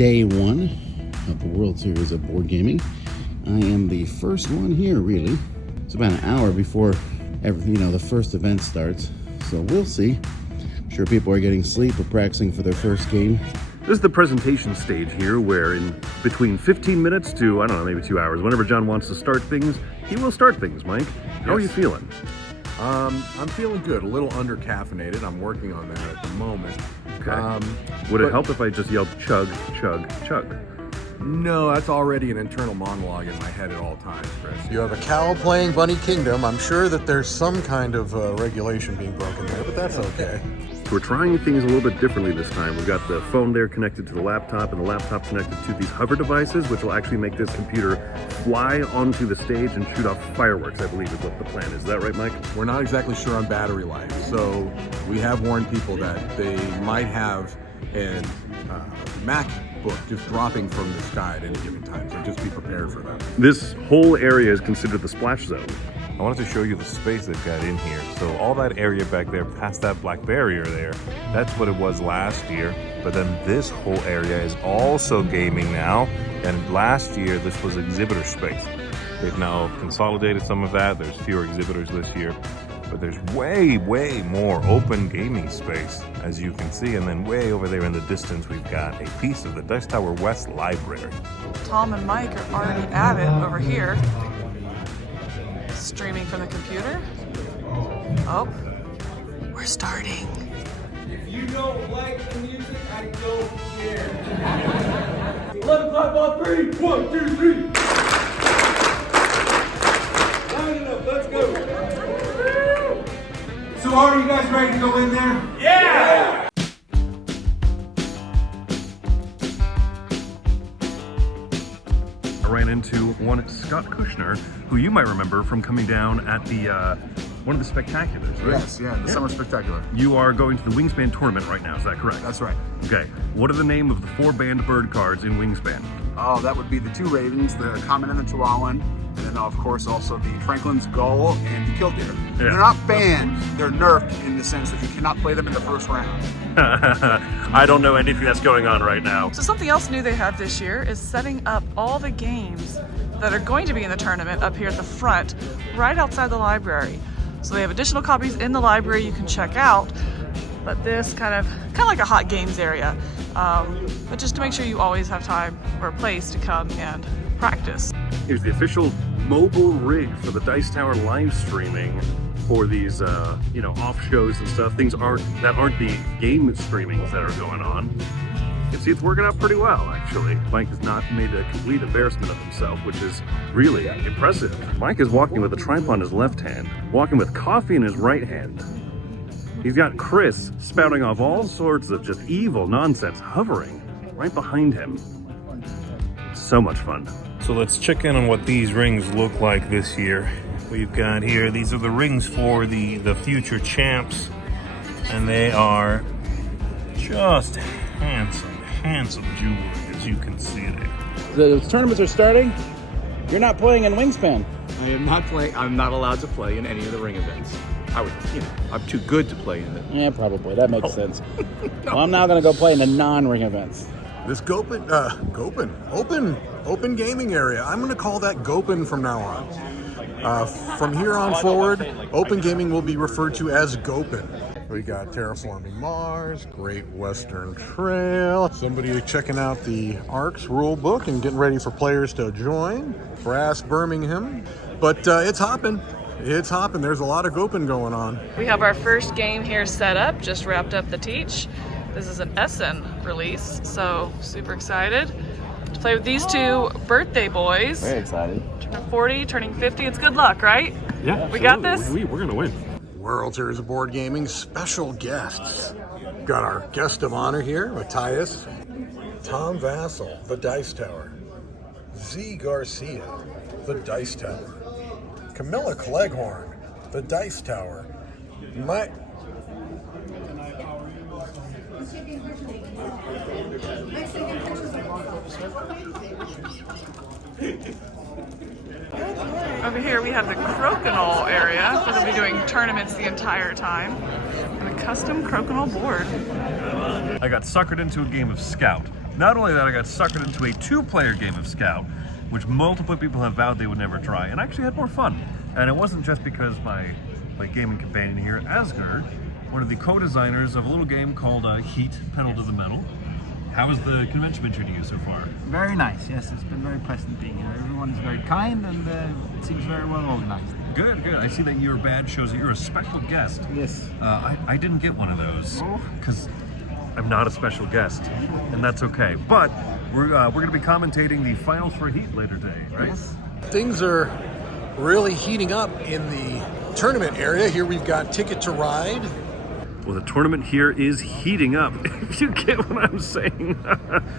day one of the World Series of Board Gaming. I am the first one here, really. It's about an hour before everything, the first event starts. So we'll see. I'm sure people are getting sleep or practicing for their first game. This is the presentation stage here, where in between 15 minutes to, I don't know, maybe 2 hours, whenever John wants to start things, he will start things, Mike. How are you feeling? I'm feeling good, a little under-caffeinated. I'm working on that at the moment. Okay. Would it help if I just yelled chug, chug, chug? No, that's already an internal monologue in my head at all times, Chris. You have a cow playing Bunny Kingdom. I'm sure that there's some kind of regulation being broken there, but that's okay. We're trying things a little bit differently this time. We've got the phone there connected to the laptop, and the laptop connected to these hover devices, which will actually make this computer fly onto the stage and shoot off fireworks, I believe is what the plan is. Is that right, Mike? We're not exactly sure on battery life, so we have warned people that they might have a MacBook just dropping from the sky at any given time, so just be prepared for that. This whole area is considered the splash zone. I wanted to show you the space they've got in here. So all that area back there past that black barrier there, that's what it was last year. But then this whole area is also gaming now. And last year, this was exhibitor space. They've now consolidated some of that. There's fewer exhibitors this year. But there's way, way more open gaming space, as you can see. And then way over there in the distance, we've got a piece of the Dice Tower West Library. Tom and Mike are already at it over here. Streaming from the computer. Oh, we're starting. If you don't like the music, I don't care. 11 o'clock on 3. 1, 2, 3. Loud enough, let's go. So are you guys ready to go in there? Yeah! I ran into one Scott Kushner, who you might remember from coming down at the one of the spectaculars, right? Yes, yeah, the Summer Spectacular. You are going to the Wingspan tournament right now, is that correct? That's right. Okay. What are the name of the 4 banned bird cards in Wingspan? Oh, that would be the 2 ravens, the common and the Chihuahuan, and then of course also the Franklin's gull and the killdeer. Yeah. They're not banned, they're nerfed in the sense that you cannot play them in the first round. I don't know anything that's going on right now. So something else new they have this year is setting up all the games that are going to be in the tournament up here at the front, right outside the library. So they have additional copies in the library you can check out, but this kind of like a hot games area. But just to make sure you always have time or a place to come and practice. Here's the official mobile rig for the Dice Tower live streaming for these, off shows and stuff. Things that aren't the game streamings that are going on. You can see it's working out pretty well, actually. Mike has not made a complete embarrassment of himself, which is really impressive. Mike is walking with a tripod in his left hand, walking with coffee in his right hand. He's got Chris spouting off all sorts of just evil nonsense hovering right behind him. So much fun. So let's check in on what these rings look like this year. We've got here, these are the rings for the future champs, and they are just handsome jewelry, as you can see there. The tournaments are starting. You're not playing in Wingspan. I am not playing. I'm not allowed to play in any of the ring events. I'm too good to play in them. Yeah, probably. That makes sense. Well, I'm now going to go play in the non-ring events. This open gaming area. I'm going to call that Gopin from now on. From here on forward, open gaming will be referred to as Gopin. We got Terraforming Mars, Great Western Trail. Somebody checking out the ARCS rule book and getting ready for players to join. Brass Birmingham. But it's hopping. It's hopping. There's a lot of Gopin going on. We have our first game here set up, just wrapped up the teach. This is an Essen release, so super excited to play with these 2 birthday boys. Very excited. Turning 40, turning 50. It's good luck, right? Yeah, we got this. We're gonna win. World Series of Board Gaming special guests. Got our guest of honor here, Matthias. Tom Vassell, the Dice Tower. Z. Garcia, the Dice Tower. Camilla Cleghorn, the Dice Tower. Over here we have the Crokinole area, where they'll be doing tournaments the entire time, and a custom Crokinole board. I got suckered into a game of Scout. Not only that, I got suckered into a 2-player game of Scout, which multiple people have vowed they would never try, and I actually had more fun. And it wasn't just because my gaming companion here, Asger, one of the co-designers of a little game called Heat, Pedal to the Metal. How has the convention been treating you so far? Very nice, yes, it's been very pleasant being here. Everyone is very kind and it seems very well organized. Good, good. I see that your badge shows that you're a special guest. Yes. I didn't get one of those because I'm not a special guest, and that's okay. But we're going to be commentating the finals for Heat later today, right? Yes. Things are really heating up in the tournament area. Here we've got Ticket to Ride. Well, the tournament here is heating up, if you get what I'm saying.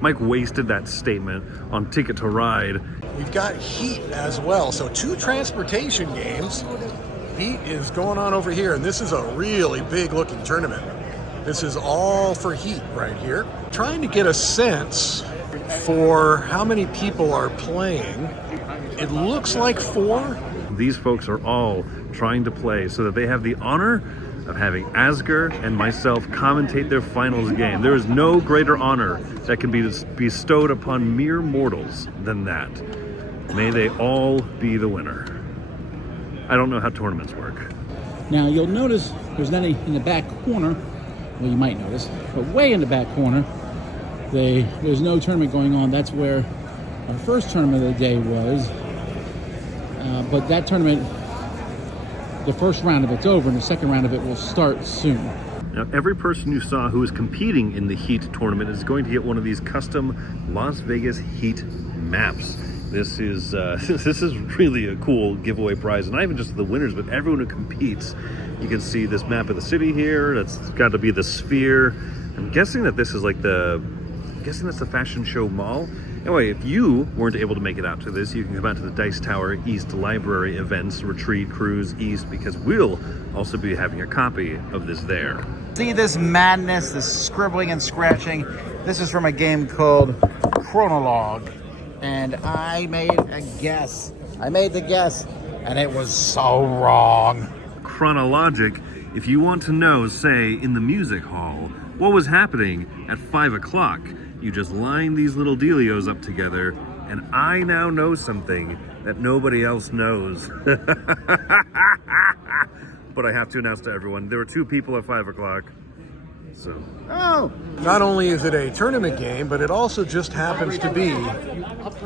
Mike wasted that statement on Ticket to Ride. We've got Heat as well. So 2 transportation games. Heat is going on over here, and this is a really big looking tournament. This is all for Heat right here. Trying to get a sense for how many people are playing. It looks like 4. These folks are all trying to play so that they have the honor of having Asger and myself commentate their finals game. There is no greater honor that can be bestowed upon mere mortals than that. May they all be the winner. I don't know how tournaments work. Now you'll notice there's nothing in the back corner. Well, you might notice, but way in the back corner, there's no tournament going on. That's where our first tournament of the day was. But that tournament, the first round of it's over, and the second round of it will start soon. Now, every person you saw who is competing in the Heat tournament is going to get one of these custom Las Vegas Heat maps. This is really a cool giveaway prize, and not even just the winners, but everyone who competes. You can see this map of the city here. That's got to be the Sphere. I'm guessing that this is like I'm guessing that's the Fashion Show Mall. Anyway, if you weren't able to make it out to this, you can come out to the Dice Tower East Library events, Retreat, Cruise East, because we'll also be having a copy of this there. See this madness, this scribbling and scratching? This is from a game called Chronologue. And I made a guess. I made the guess, and it was so wrong. Chronologic, if you want to know, say, in the music hall, what was happening at 5 o'clock, you just line these little dealios up together, and I now know something that nobody else knows. But I have to announce to everyone, there were 2 people at 5 o'clock. So. Oh! Not only is it a tournament game, but it also just happens to be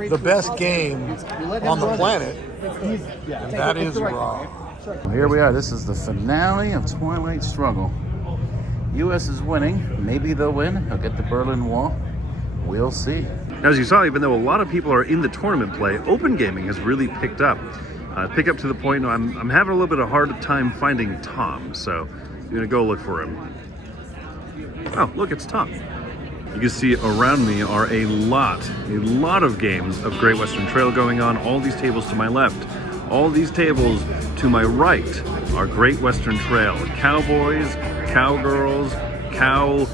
the best game on the planet, and that is Raw. Well, here we are. This is the finale of Twilight Struggle. U.S. is winning. Maybe they'll win. They'll get the Berlin Wall. We'll see. As you saw, even though a lot of people are in the tournament play, open gaming has really picked up. Pick up to the point I'm having a little bit of a hard time finding Tom, so I'm gonna go look for him. Oh, look, it's Tom. You can see around me are a lot of games of Great Western Trail going on. All these tables to my left, all these tables to my right are Great Western Trail. Cowboys, cowgirls, cow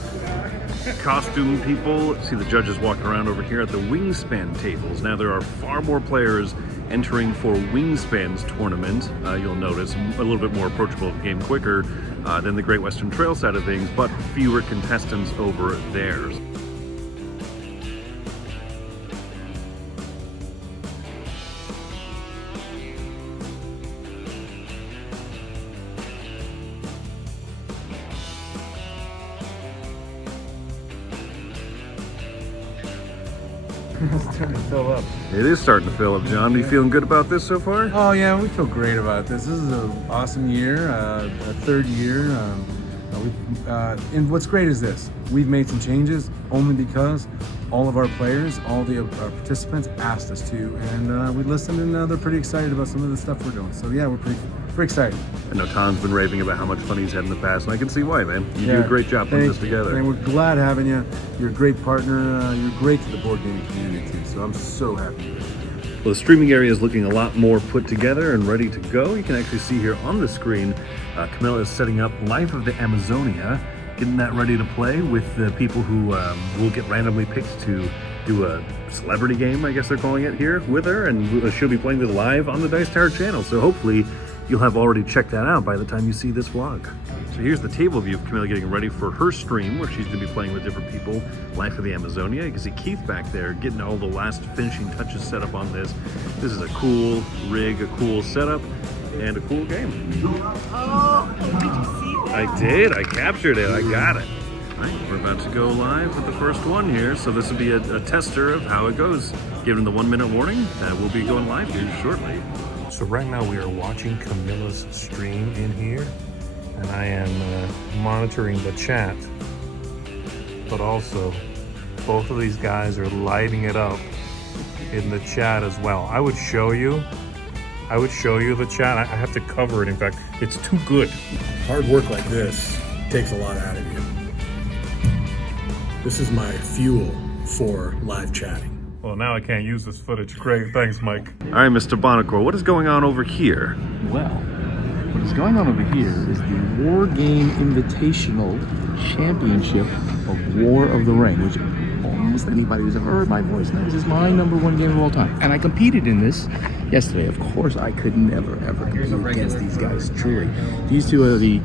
costume people. See the judges walking around over here at the Wingspan tables. Now there are far more players entering for Wingspan's tournament. You'll notice a little bit more approachable game, quicker than the Great Western Trail side of things, but fewer contestants over theirs. It's starting to fill up. It is starting to fill up, John. Are you feeling good about this so far? Oh yeah, we feel great about this. This is an awesome year, a 3rd year. And what's great is this: we've made some changes only because all of our players, all the participants asked us to, and we listened, and they're pretty excited about some of the stuff we're doing. So yeah, we're pretty excited. I know Tom's been raving about how much fun he's had in the past, and I can see why, man. You do a great job putting this together. And we're glad having you. You're a great partner. You're great to the board gaming community too. So I'm so happy. Well, the streaming area is looking a lot more put together and ready to go. You can actually see here on the screen, Camilla is setting up Life of the Amazonia, getting that ready to play with the people who will get randomly picked to do a celebrity game, I guess they're calling it here, with her, and she'll be playing this live on the Dice Tower channel. So hopefully you'll have already checked that out by the time you see this vlog. So here's the table view of Camilla getting ready for her stream where she's going to be playing with different people. Life of the Amazonia. You can see Keith back there getting all the last finishing touches set up on this. This is a cool rig, a cool setup, and a cool game. Oh, did you see that? I did. I captured it. I got it. All right, we're about to go live with the first one here. So this will be a tester of how it goes. Given the 1 minute warning, we'll be going live here shortly. So right now we are watching Camilla's stream in here, and I am monitoring the chat, but also both of these guys are lighting it up in the chat as well. I would show you the chat. I have to cover it. In fact, it's too good. Hard work like this takes a lot out of you. This is my fuel for live chatting. Well, now I can't use this footage. Great, thanks, Mike. All right, Mr. Bonacore, what is going on over here? Well, what is going on over here is the War Game Invitational Championship of War of the Ring, which almost anybody who's ever heard my voice knows is my #1 game of all time. And I competed in this yesterday. Of course, I could never, ever compete against these guys, truly. These two are the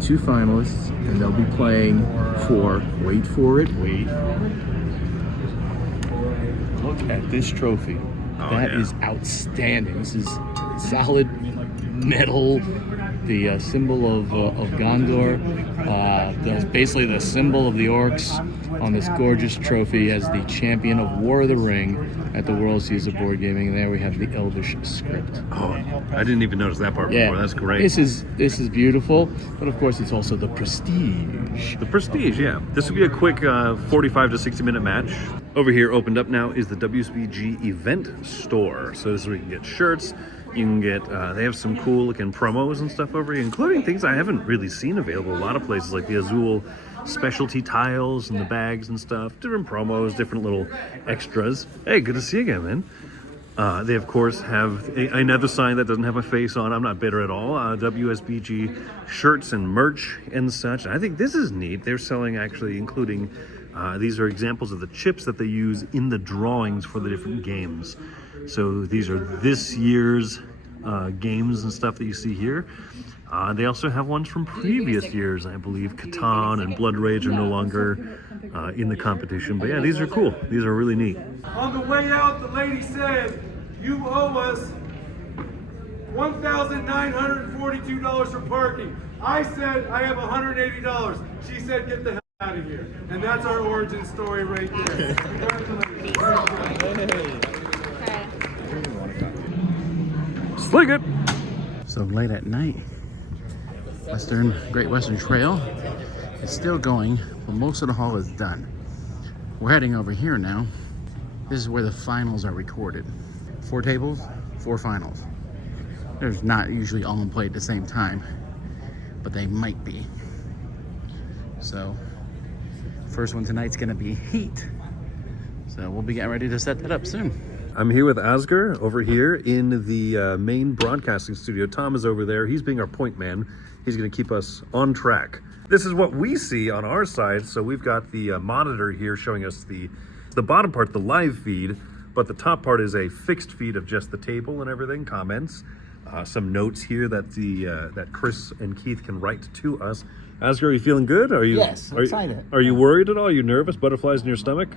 two finalists, and they'll be playing for, wait for it, wait. Look at this trophy. That is outstanding. This is solid metal, the symbol of Gondor. That's basically the symbol of the orcs on this gorgeous trophy as the champion of War of the Ring at the World Series of Board Gaming. And there we have the Elvish script. Oh, I didn't even notice that part before. That's great. This is beautiful, but of course it's also the prestige. The prestige, yeah. This will be a quick 45 to 60 minute match. Over here, opened up now, is the WSBG event store. So this is where you can get shirts. You can get, they have some cool looking promos and stuff over here, including things I haven't really seen available. A lot of places like the Azul specialty tiles and the bags and stuff. Different promos, different little extras. Hey, good to see you again, man. They, of course, have another sign that doesn't have a face on. I'm not bitter at all. WSBG shirts and merch and such. I think this is neat. They're selling, actually, including, these are examples of the chips that they use in the drawings for the different games. So these are this year's games and stuff that you see here. They also have ones from previous years, I believe. Catan and Blood Rage are no longer in the competition. But yeah, these are cool. These are really neat. On the way out, the lady said, "You owe us $1,942 for parking." I said, "I have $180. She said, "Get the hell out of here." And that's our origin story right there. Slick it! So late at night, Great Western Trail is still going, but most of the hall is done. We're heading over here now. This is where the finals are recorded. 4 tables, 4 finals. There's not usually all in play at the same time, but they might be. So, first one tonight's gonna be Heat. So we'll be getting ready to set that up soon. I'm here with Asger over here in the main broadcasting studio. Tom is over there. He's being our point man. He's going to keep us on track. This is what we see on our side. So we've got the monitor here showing us the bottom part, the live feed, but the top part is a fixed feed of just the table and everything, comments, some notes here that that Chris and Keith can write to us. Asger, are you feeling good? Are you? Yes, excited. Are you worried at all? Are you nervous? Butterflies in your stomach?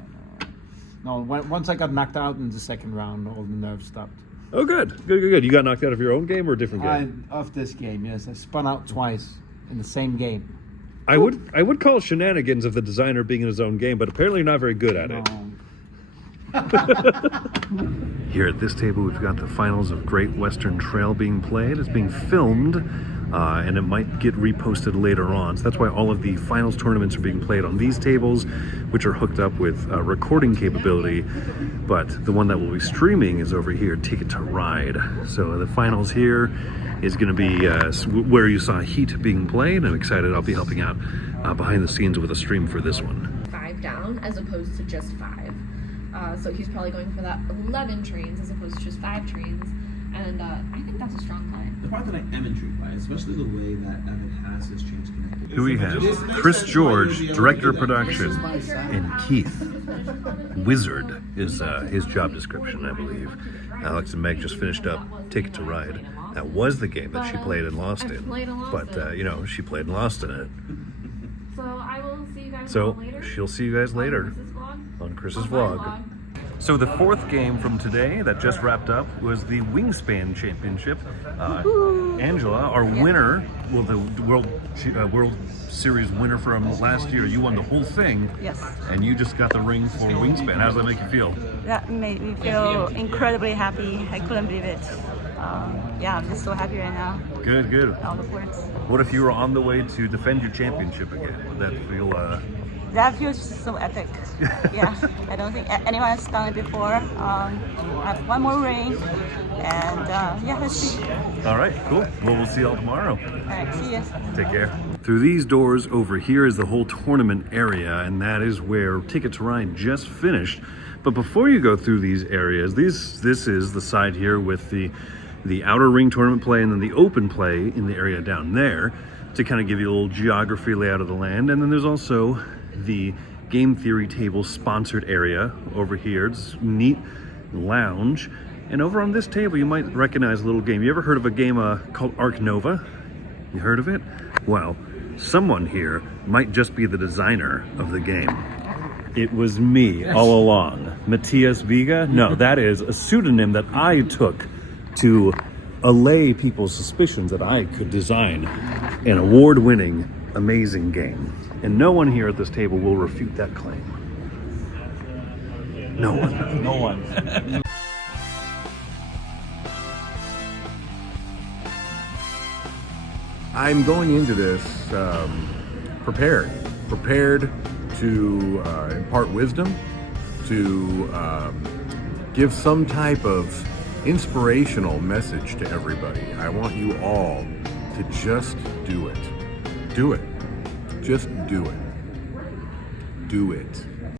No, once I got knocked out in the second round, all the nerves stopped. Oh, good. You got knocked out of your own game or a different game? Of this game, yes. I spun out twice in the same game. I would call shenanigans of the designer being in his own game, but apparently you're not very good at it. Here at this table, we've got the finals of Great Western Trail being played. It's being filmed, and it might get reposted later on. So that's why all of the finals tournaments are being played on these tables, which are hooked up with recording capability. But the one that we'll be streaming is over here, Ticket to Ride. So the finals here is going to be where you saw Heat being played. I'm excited. I'll be helping out behind the scenes with a stream for this one. 5 down as opposed to just 5. So he's probably going for that 11 trains as opposed to just 5 trains. And I think that's a strong play. The part that I am intrigued by, especially the way that Evan has his chains connected. Here we have Chris George, Director of Production, and Keith. Wizard is his job description, I believe. Alex and Meg just finished up Ticket to Ride. That was the game that she But, played and lost I in. played and lost But it. you know, she played and lost in it. So I will see you guys So all later. she'll see you guys later on Chris's vlog. So the fourth game from today that just wrapped up was the Wingspan Championship. Angela, our winner, well, the World Series winner from last year, you won the whole thing. Yes. And you just got the ring for Wingspan. How does that make you feel? That made me feel incredibly happy. I couldn't believe it. Yeah, I'm just so happy right now. Good, good. All the words. What if you were on the way to defend your championship again? Would that feel, That feels so epic. Yeah, I don't think anyone has done it before. I have one more ring, and yeah, let's see. All right, cool. Well, we'll see y'all tomorrow. All right, see ya. Take care. Through these doors over here is the whole tournament area, and that is where Ticket to Ride just finished. But before you go through these areas, this is the side here with the outer ring tournament play and then the open play in the area down there to kind of give you a little geography layout of the land. And then there's also the Game Theory table sponsored area over here. It's neat lounge. And over on this table, you might recognize a little game. You ever heard of a game called Ark Nova? You heard of it? Well, someone here might just be the designer of the game. It was me all along. Matias Vega? No, that is a pseudonym that I took to allay people's suspicions that I could design an award-winning, amazing game. And no one here at this table will refute that claim. No one. No one. I'm going into this prepared to impart wisdom, to give some type of inspirational message to everybody. I want you all to just do it. Do it. Just do it. Do it.